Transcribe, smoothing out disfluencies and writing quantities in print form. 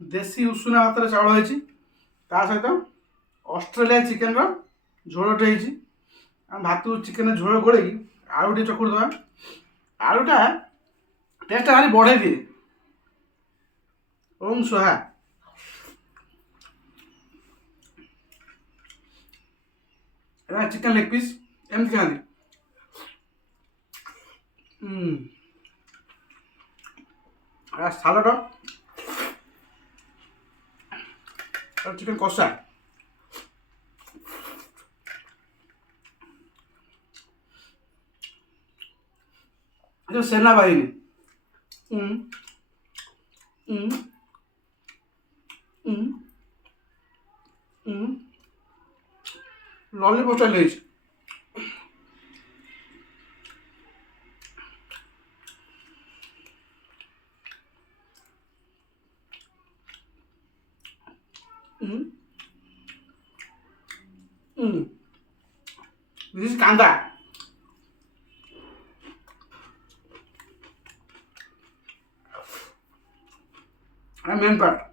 ଦେଶୀ ଉଷୁନା ଭାତର ଚାଉଳ ହେଇଛି, ତା ସହିତ ଅଷ୍ଟ୍ରେଲିଆ ଚିକେନର ଝୋଳଟେ ହେଇଛି। ଆମେ ଭାତ ଚିକେନ ଝୋଳ ଗୋଳେଇକି ଆଳୁ ଟିକେ ଚକୁଡ଼ି ଦେବା। ଆଳୁଟା ଟେଷ୍ଟଟା ଭାରି ବଢ଼େଇ ଦିଏ। ଓಂ ସ୍ୱାହା। এটা চিকেন লেগ পিস এমনি খাଆନ୍ତି। ସାଲଡ଼ ଚିକେନ କଷା, ସେନାବାହିନୀ ଲଲିପପ୍ ଷ୍ଟାଇଲ୍ ହେଇଛି। This is kanda. And main part.